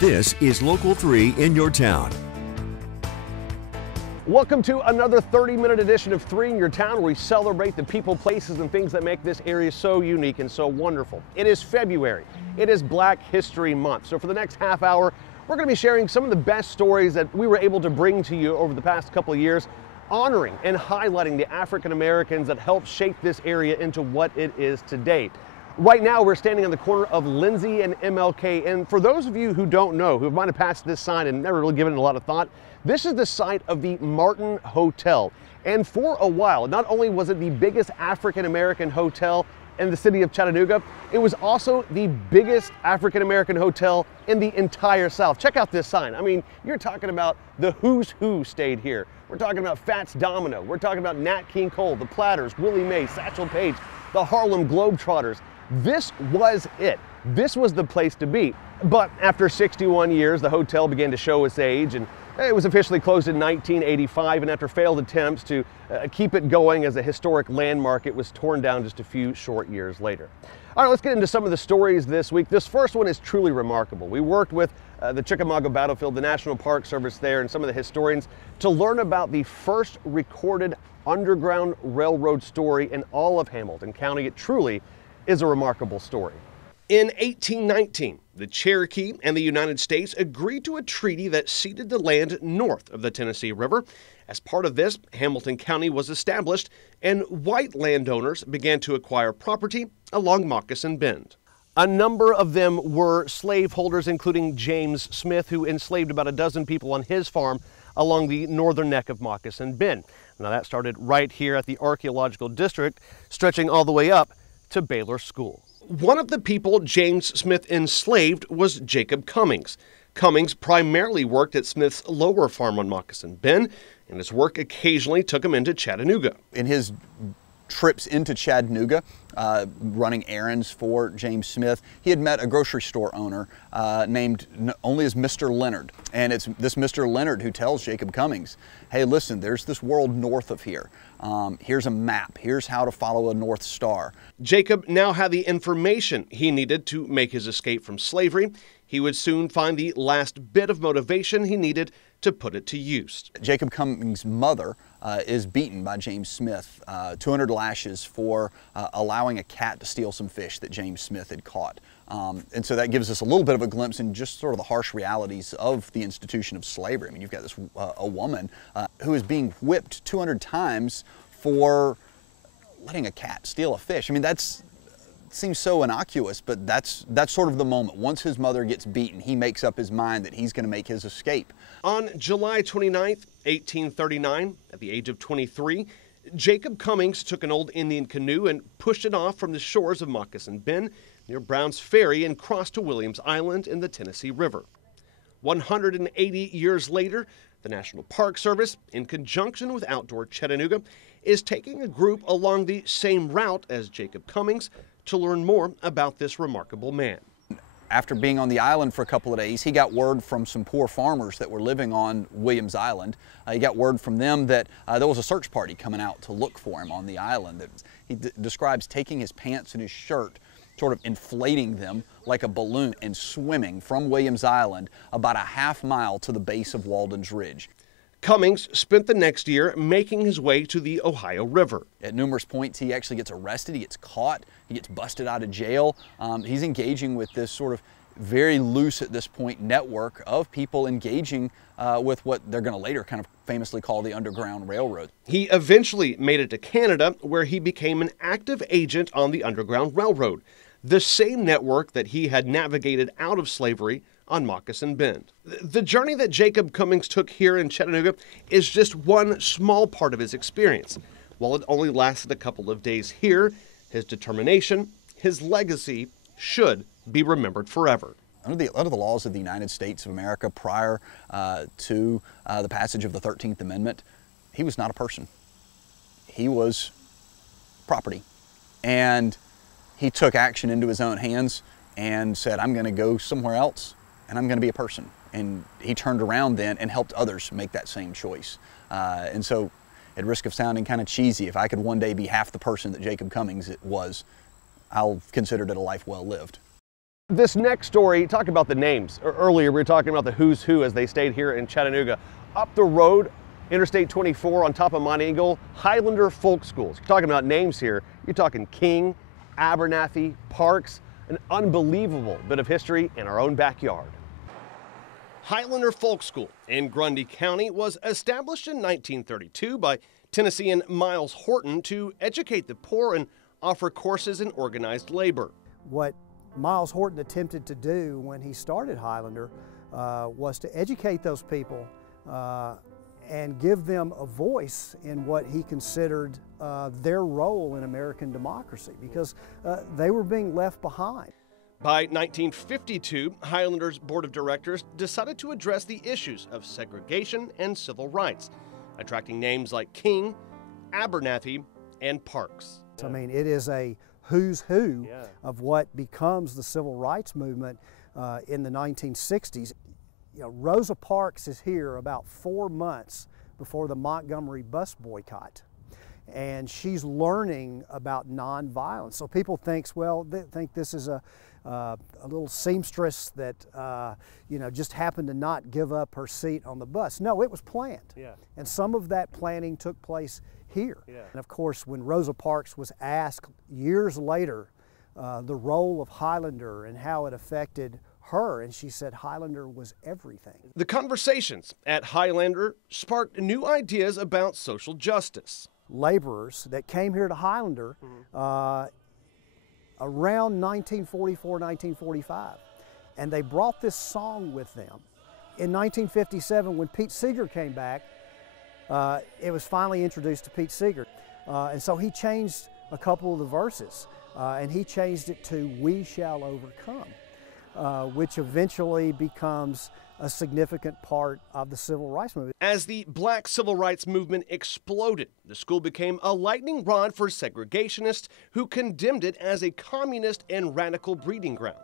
This is Local 3 in your town. Welcome to another 30-minute edition of 3 in Your Town, where we celebrate the people, places, and things that make this area so unique and so wonderful. It is February. It is Black History Month. So for the next half hour, we're going to be sharing some of the best stories that we were able to bring to you over the past couple of years, honoring and highlighting the African Americans that helped shape this area into what it is today. Right now, we're standing on the corner of Lindsay and MLK, and for those of you who don't know, who might have passed this sign and never really given it a lot of thought, this is the site of the Martin Hotel. And for a while, not only was it the biggest African American hotel in the city of Chattanooga, it was also the biggest African American hotel in the entire South. Check out this sign. I mean, you're talking about the who's who stayed here. We're talking about Fats Domino. We're talking about Nat King Cole, the Platters, Willie Mae, Satchel Paige, the Harlem Globetrotters. This was it. This was the place to be. But after 61 years, the hotel began to show its age, and it was officially closed in 1985, and after failed attempts to keep it going as a historic landmark, it was torn down just a few short years later. All right, let's get into some of the stories this week. This first one is truly remarkable. We worked with the Chickamauga Battlefield, the National Park Service there, and some of the historians to learn about the first recorded Underground Railroad story in all of Hamilton County. It truly is a remarkable story. In 1819, the Cherokee and the United States agreed to a treaty that ceded the land north of the Tennessee River. As part of this, Hamilton County was established, and white landowners began to acquire property along Moccasin Bend. A number of them were slaveholders, including James Smith, who enslaved about a dozen people on his farm along the northern neck of Moccasin Bend. Now that started right here at the Archaeological District, stretching all the way up to Baylor School. One of the people James Smith enslaved was Jacob Cummings. Cummings primarily worked at Smith's lower farm on Moccasin Bend, and his work occasionally took him into Chattanooga. In his trips into Chattanooga, running errands for James Smith, he had met a grocery store owner named only as Mr. Leonard. And it's this Mr. Leonard who tells Jacob Cummings, hey, listen, there's this world north of here. Here's a map. Here's how to follow a North Star. Jacob now had the information he needed to make his escape from slavery. He would soon find the last bit of motivation he needed to put it to use. Jacob Cummings' mother is beaten by James Smith, 200 lashes for allowing a cat to steal some fish that James Smith had caught. And so that gives us a little bit of a glimpse in just sort of the harsh realities of the institution of slavery. I mean, you've got this a woman who is being whipped 200 times for letting a cat steal a fish. I mean, seems so innocuous, but that's sort of the moment. Once his mother gets beaten, he makes up his mind that he's going to make his escape. On July 29th, 1839, at the age of 23, Jacob Cummings took an old Indian canoe and pushed it off from the shores of Moccasin Bend near Brown's Ferry and crossed to Williams Island in the Tennessee River. 180 years later, the National Park Service, in conjunction with Outdoor Chattanooga, is taking a group along the same route as Jacob Cummings to learn more about this remarkable man. After being on the island for a couple of days, he got word from some poor farmers that were living on Williams Island. He got word from them that there was a search party coming out to look for him on the island. He describes taking his pants and his shirt, sort of inflating them like a balloon, and swimming from Williams Island about a half mile to the base of Walden's Ridge. Cummings spent the next year making his way to the Ohio River. At numerous points, he actually gets arrested, he gets caught, he gets busted out of jail. He's engaging with this sort of very loose at this point network of people engaging with what they're going to later kind of famously call the Underground Railroad. He eventually made it to Canada, where he became an active agent on the Underground Railroad, the same network that he had navigated out of slavery on Moccasin Bend. The journey that Jacob Cummings took here in Chattanooga is just one small part of his experience. While it only lasted a couple of days here, his determination, his legacy should be remembered forever. Under the laws of the United States of America prior to the passage of the 13th Amendment, he was not a person. He was property. And he took action into his own hands and said, I'm going to go somewhere else and I'm going to be a person. And he turned around then and helped others make that same choice. And so, at risk of sounding kind of cheesy, if I could one day be half the person that Jacob Cummings was, I'll consider it a life well lived. This next story, talk about the names. Earlier we were talking about the who's who as they stayed here in Chattanooga. Up the road, Interstate 24 on top of Mount Eagle, Highlander Folk Schools. You're talking about names here. You're talking King, Abernathy, Parks, an unbelievable bit of history in our own backyard. Highlander Folk School in Grundy County was established in 1932 by Tennessean Miles Horton to educate the poor and offer courses in organized labor. What Miles Horton attempted to do when he started Highlander was to educate those people and give them a voice in what he considered their role in American democracy, because they were being left behind. By 1952, Highlander's board of directors decided to address the issues of segregation and civil rights, attracting names like King, Abernathy, and Parks. I mean, it is a who's who of what becomes the civil rights movement in the 1960s. You know, Rosa Parks is here about 4 months before the Montgomery bus boycott, and she's learning about nonviolence. So people think, well, they think this is a little seamstress that you know, just happened to not give up her seat on the bus. No, it was planned, and some of that planning took place here. And of course, when Rosa Parks was asked years later the role of Highlander and how it affected her, and she said Highlander was everything. The conversations at Highlander sparked new ideas about social justice. Laborers that came here to Highlander around 1944, 1945, and they brought this song with them. In 1957, when Pete Seeger came back, it was finally introduced to Pete Seeger, and so he changed a couple of the verses, and he changed it to "We Shall Overcome," which eventually becomes a significant part of the civil rights movement. As the black civil rights movement exploded, the school became a lightning rod for segregationists who condemned it as a communist and radical breeding ground.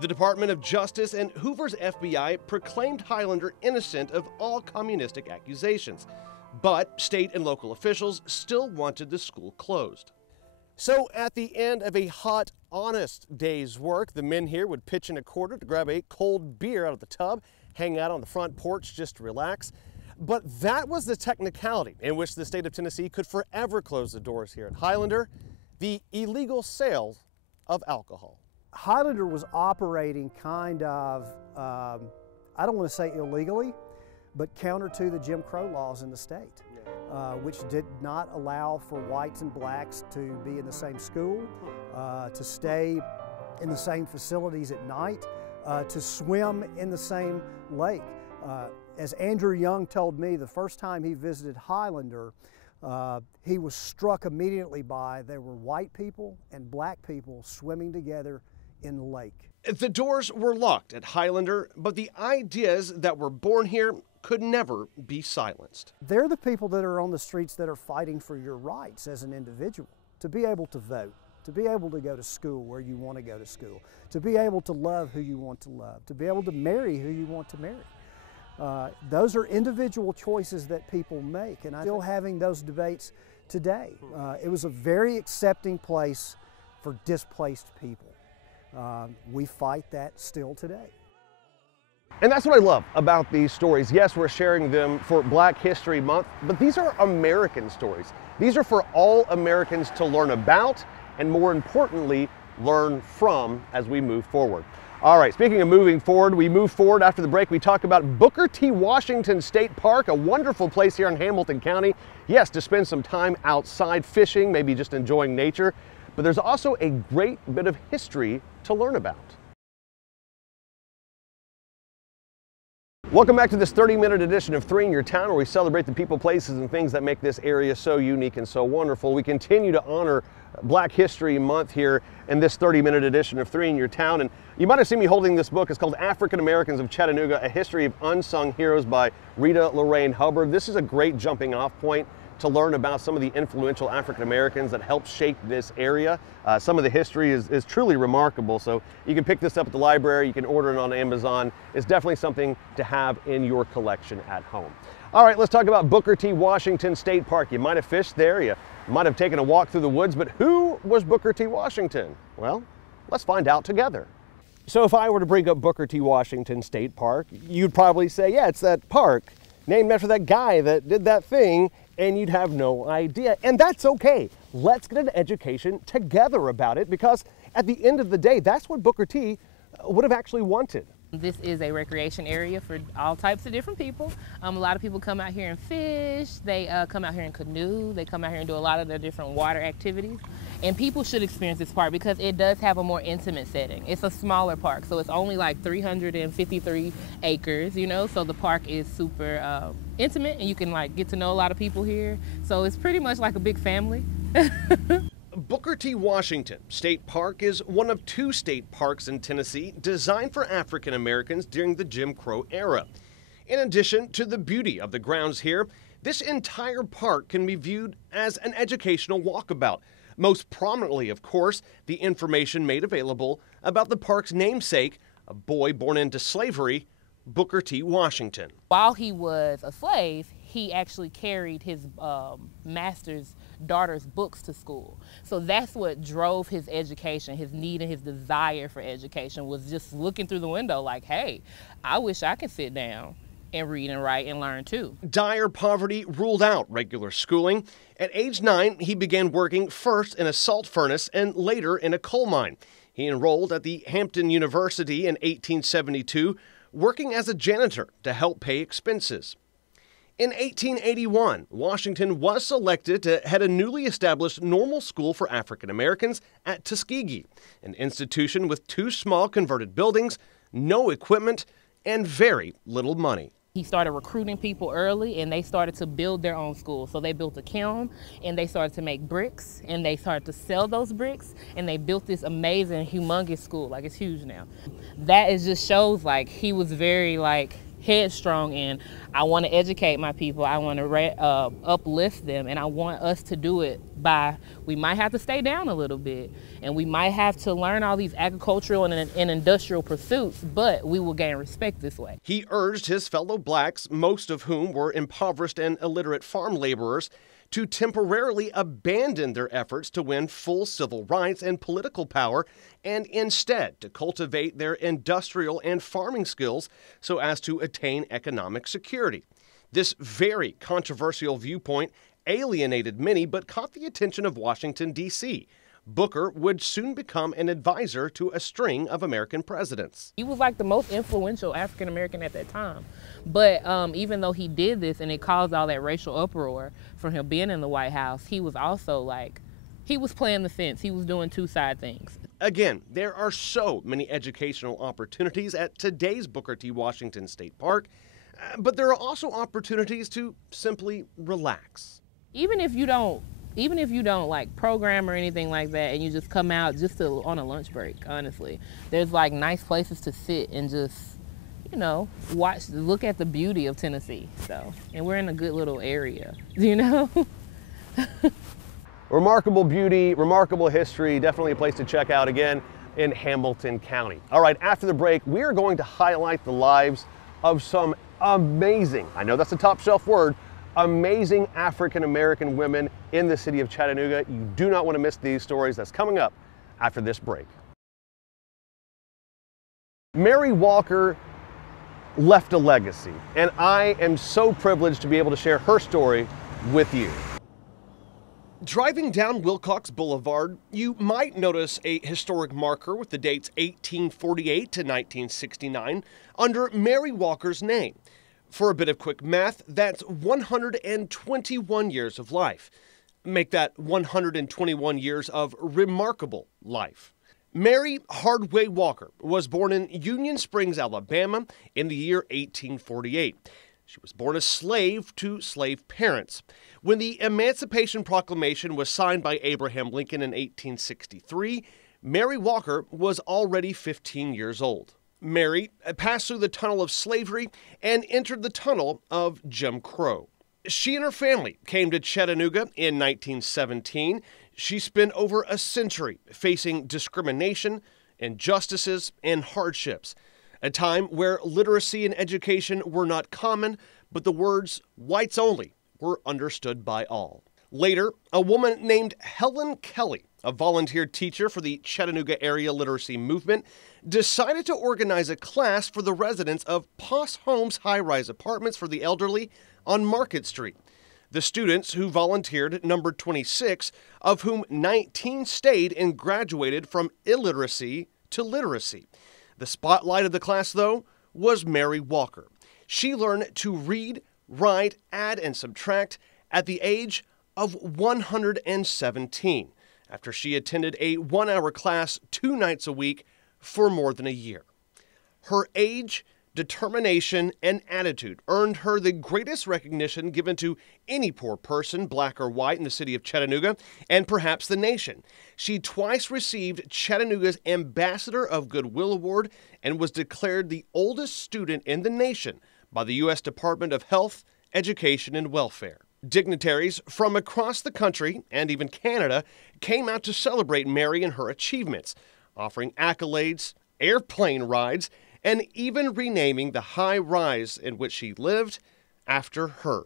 The Department of Justice and Hoover's FBI proclaimed Highlander innocent of all communistic accusations, but state and local officials still wanted the school closed. So at the end of a hot, honest day's work, the men here would pitch in a quarter to grab a cold beer out of the tub, hang out on the front porch just to relax. But that was the technicality in which the state of Tennessee could forever close the doors here at Highlander: the illegal sale of alcohol. Highlander was operating kind of, I don't want to say illegally, but counter to the Jim Crow laws in the state, which did not allow for whites and blacks to be in the same school, to stay in the same facilities at night, to swim in the same lake. As Andrew Young told me, the first time he visited Highlander, he was struck immediately by there were white people and black people swimming together in the lake. The doors were locked at Highlander, but the ideas that were born here could never be silenced. They're the people that are on the streets that are fighting for your rights as an individual, to be able to vote, to be able to go to school where you want to go to school, to be able to love who you want to love, to be able to marry who you want to marry. Those are individual choices that people make, and I'm still having those debates today. It was a very accepting place for displaced people. We fight that still today. And that's what I love about these stories. Yes, we're sharing them for Black History Month, but these are American stories. These are for all Americans to learn about and, more importantly, learn from as we move forward. All right, speaking of moving forward, we move forward after the break. We talk about Booker T. Washington State Park, a wonderful place here in Hamilton County. Yes, to spend some time outside fishing, maybe just enjoying nature, but there's also a great bit of history to learn about. Welcome back to this 30-minute edition of 3 in Your Town, where we celebrate the people, places, and things that make this area so unique and so wonderful. We continue to honor Black History Month here in this 30-minute edition of 3 in Your Town. And you might have seen me holding this book. It's called African Americans of Chattanooga, A History of Unsung Heroes by Rita Lorraine Hubbard. This is a great jumping off point to learn about some of the influential African Americans that helped shape this area. Some of the history is truly remarkable, so you can pick this up at the library, you can order it on Amazon. It's definitely something to have in your collection at home. All right, let's talk about Booker T. Washington State Park. You might have fished there, you might have taken a walk through the woods, but who was Booker T. Washington? Well, let's find out together. So if I were to bring up Booker T. Washington State Park, you'd probably say, yeah, it's that park named after that guy that did that thing, and you'd have no idea. And that's okay. Let's get an education together about it, because at the end of the day, that's what Booker T would have actually wanted. This is a recreation area for all types of different people. A lot of people come out here and fish, they come out here and canoe, they come out here and do a lot of their different water activities. And people should experience this park because it does have a more intimate setting. It's a smaller park, so it's only like 353 acres, you know, so the park is super intimate, and you can like get to know a lot of people here. So it's pretty much like a big family. Booker T. Washington State Park is one of 2 state parks in Tennessee designed for African Americans during the Jim Crow era. In addition to the beauty of the grounds here, this entire park can be viewed as an educational walkabout. Most prominently, of course, the information made available about the park's namesake, a boy born into slavery, Booker T. Washington. While he was a slave, he actually carried his master's daughter's books to school. So that's what drove his education, his need and his desire for education, was just looking through the window like, hey, I wish I could sit down and read and write and learn too. Dire poverty ruled out regular schooling. At age 9, he began working first in a salt furnace and later in a coal mine. He enrolled at the Hampton University in 1872, working as a janitor to help pay expenses. In 1881, Washington was selected to head a newly established normal school for African Americans at Tuskegee, an institution with 2 small converted buildings, no equipment, and very little money. He started recruiting people early, and they started to build their own school. So they built a kiln, and they started to make bricks, and they started to sell those bricks, and they built this amazing, humongous school. Like, it's huge now. That is just shows like he was very like headstrong in, I want to educate my people, I want to uplift them, and I want us to do it by, we might have to stay down a little bit, and we might have to learn all these agricultural and industrial pursuits, but we will gain respect this way. He urged his fellow blacks, most of whom were impoverished and illiterate farm laborers, to temporarily abandon their efforts to win full civil rights and political power, and instead to cultivate their industrial and farming skills so as to attain economic security. This very controversial viewpoint alienated many, but caught the attention of Washington, D.C. Booker would soon become an advisor to a string of American presidents. He was like the most influential African American at that time. But even though he did this and it caused all that racial uproar from him being in the White House, he was also like, he was playing the fence. He was doing 2-side things. Again, there are so many educational opportunities at today's Booker T. Washington State Park, but there are also opportunities to simply relax. Even if you don't like program or anything like that, and you just come out just on a lunch break, honestly, there's like nice places to sit and just, you know, look at the beauty of Tennessee. So, and we're in a good little area, you know? Remarkable beauty, remarkable history, definitely a place to check out again in Hamilton County. All right, after the break, we are going to highlight the lives of some amazing, I know that's a top shelf word, amazing African-American women in the city of Chattanooga. You do not want to miss these stories. That's coming up after this break. Mary Walker left a legacy, and I am so privileged to be able to share her story with you. Driving down Wilcox Boulevard, you might notice a historic marker with the dates 1848 to 1969 under Mary Walker's name. For a bit of quick math, that's 121 years of life. Make that 121 years of remarkable life. Mary Hardway Walker was born in Union Springs, Alabama in the year 1848. She was born a slave to slave parents. When the Emancipation Proclamation was signed by Abraham Lincoln in 1863, Mary Walker was already 15 years old. Mary passed through the tunnel of slavery and entered the tunnel of Jim Crow. She and her family came to Chattanooga in 1917. She spent over a century facing discrimination, injustices, and hardships, a time where literacy and education were not common, but the words whites only were understood by all. Later, a woman named Helen Kelly, a volunteer teacher for the Chattanooga area literacy movement, decided to organize a class for the residents of Poss Homes high-rise apartments for the elderly on Market Street. The students who volunteered numbered 26, of whom 19 stayed and graduated from illiteracy to literacy. The spotlight of the class, though, was Mary Walker. She learned to read, write, add, and subtract at the age of 117, after she attended a 1-hour class 2 nights a week for more than a year. Her age, determination, and attitude earned her the greatest recognition given to any poor person, black or white, in the city of Chattanooga, and perhaps the nation. She twice received Chattanooga's Ambassador of Goodwill Award and was declared the oldest student in the nation by the U.S. Department of Health, Education, and Welfare. Dignitaries from across the country and even Canada came out to celebrate Mary and her achievements, offering accolades, airplane rides, and even renaming the high rise in which she lived after her.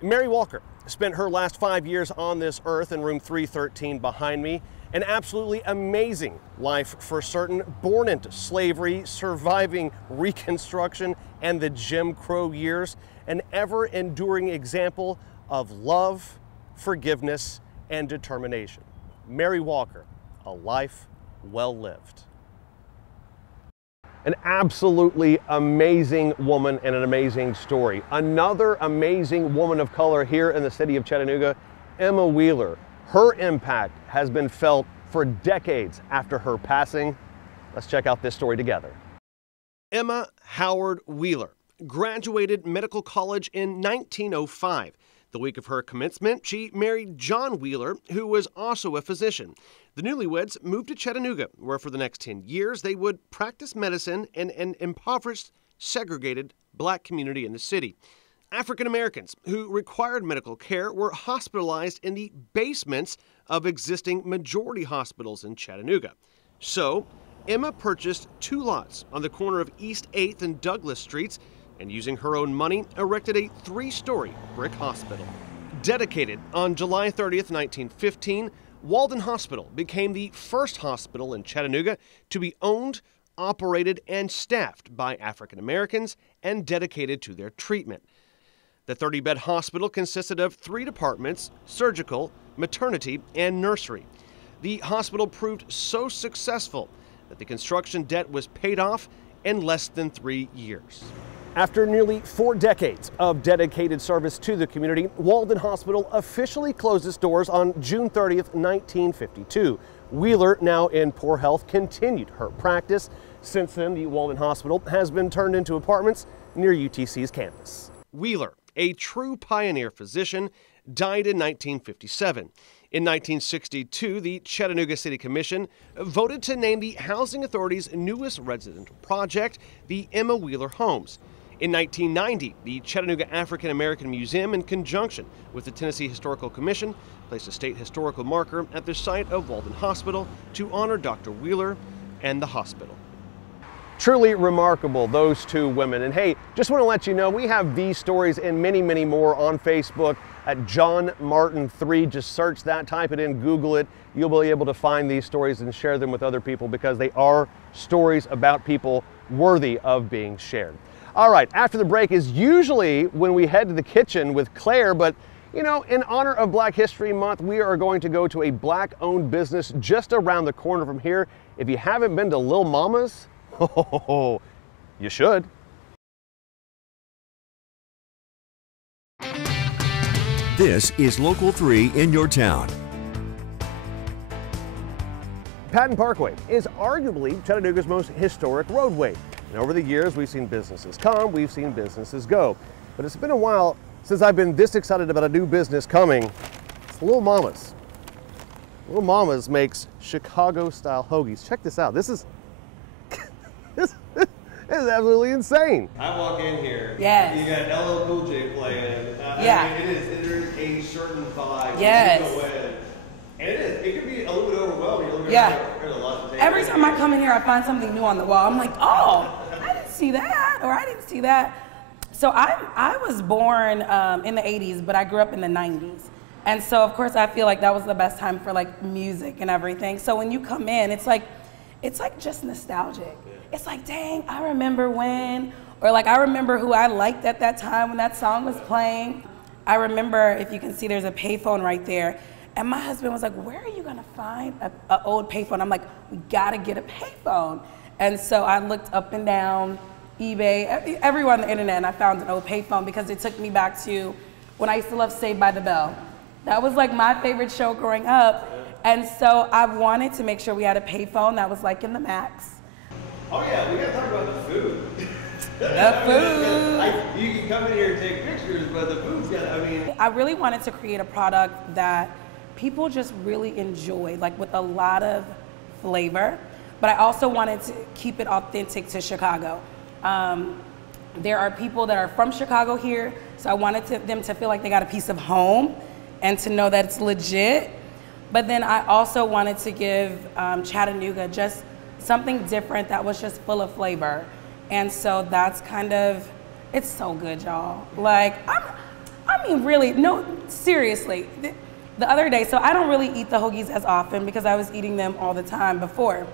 Mary Walker spent her last 5 years on this earth in room 313 behind me. An absolutely amazing life for certain, born into slavery, surviving Reconstruction and the Jim Crow years, an ever-enduring example of love, forgiveness, and determination. Mary Walker, a life well lived. An absolutely amazing woman and an amazing story. Another amazing woman of color here in the city of Chattanooga, Emma Wheeler. Her impact has been felt for decades after her passing. Let's check out this story together. Emma Howard Wheeler graduated medical college in 1905. The week of her commencement, she married John Wheeler, who was also a physician. The newlyweds moved to Chattanooga, where for the next 10 years they would practice medicine in an impoverished, segregated black community in the city. African Americans who required medical care were hospitalized in the basements of existing majority hospitals in Chattanooga. So, Emma purchased 2 lots on the corner of East 8th and Douglas Streets, and using her own money, erected a 3-story brick hospital. Dedicated on July 30th, 1915, Walden Hospital became the first hospital in Chattanooga to be owned, operated, and staffed by African Americans and dedicated to their treatment. The 30-bed hospital consisted of 3 departments: surgical, maternity, and nursery. The hospital proved so successful that the construction debt was paid off in less than 3 years. After nearly 4 decades of dedicated service to the community, Walden Hospital officially closed its doors on June 30th, 1952. Wheeler, now in poor health, continued her practice. Since then, the Walden Hospital has been turned into apartments near UTC's campus. Wheeler, a true pioneer physician, died in 1957. In 1962, the Chattanooga City Commission voted to name the Housing Authority's newest residential project the Emma Wheeler Homes. In 1990, the Chattanooga African American Museum, in conjunction with the Tennessee Historical Commission, placed a state historical marker at the site of Walden Hospital to honor Dr. Wheeler and the hospital. Truly remarkable, those 2 women. And hey, just want to let you know, we have these stories and many, many more on Facebook at John Martin 3. Just search that, type it in, Google it. You'll be able to find these stories and share them with other people, because they are stories about people worthy of being shared. All right, after the break is usually when we head to the kitchen with Claire, but you know, in honor of Black History Month, we are going to go to a black-owned business just around the corner from here. If you haven't been to Lil Mama's, oh, you should. This is Local 3 in your town. Patton Parkway is arguably Chattanooga's most historic roadway. And over the years, we've seen businesses come, we've seen businesses go. But it's been a while since I've been this excited about a new business coming. It's Lil Mama's. Lil Mama's makes Chicago-style hoagies. Check this out. This is absolutely insane. I walk in here. Yes. You got LL Cool J playing. Yeah. I mean, it is a certain vibe. Yes. You go in, and it can be a little bit overwhelming. Yeah. Every time I come in here, I find something new on the wall. I'm like, oh, I didn't see that, or I didn't see that. So I was born in the 80s, but I grew up in the 90s. And so, of course, I feel like that was the best time for like music and everything. So when you come in, it's like, it's like just nostalgic. It's like, dang, I remember when, or like I remember who I liked at that time when that song was playing. I remember, if you can see, there's a payphone right there. And my husband was like, where are you gonna find an old payphone? I'm like, we gotta get a payphone. And so I looked up and down eBay, everywhere on the internet, and I found an old payphone because it took me back to when I used to love Saved by the Bell. That was like my favorite show growing up. And so I wanted to make sure we had a payphone that was like in the Max. Oh yeah, we gotta talk about the food. The food. You can come in here and take pictures, but the food's got, I mean. I really wanted to create a product that people just really enjoyed, like with a lot of flavor, but I also wanted to keep it authentic to Chicago. There are people that are from Chicago here, so I wanted them to feel like they got a piece of home and to know that it's legit. But then I also wanted to give Chattanooga just something different that was just full of flavor. And so that's kind of, it's so good, y'all. Like, I mean, really, no, seriously. The other day, so I don't really eat the hoagies as often because I was eating them all the time before.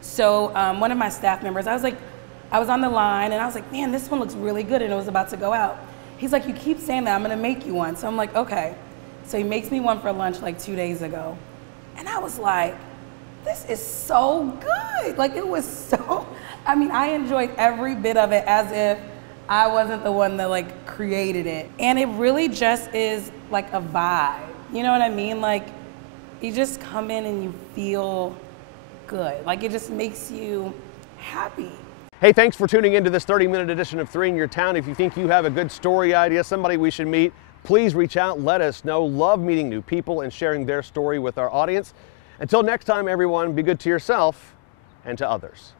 So one of my staff members, I was on the line and I was like, man, this one looks really good, and it was about to go out. He's like, you keep saying that, I'm gonna make you one. So I'm like, okay. So he makes me one for lunch like 2 days ago. And I was like, this is so good. Like, it was so, I mean, I enjoyed every bit of it as if I wasn't the one that like created it. And it really just is like a vibe. You know what I mean? Like, you just come in and you feel good. Like, it just makes you happy. Hey, thanks for tuning into this 30-minute edition of 3 in Your Town. If you think you have a good story idea, somebody we should meet, please reach out, let us know. Love meeting new people and sharing their story with our audience. Until next time, everyone, be good to yourself and to others.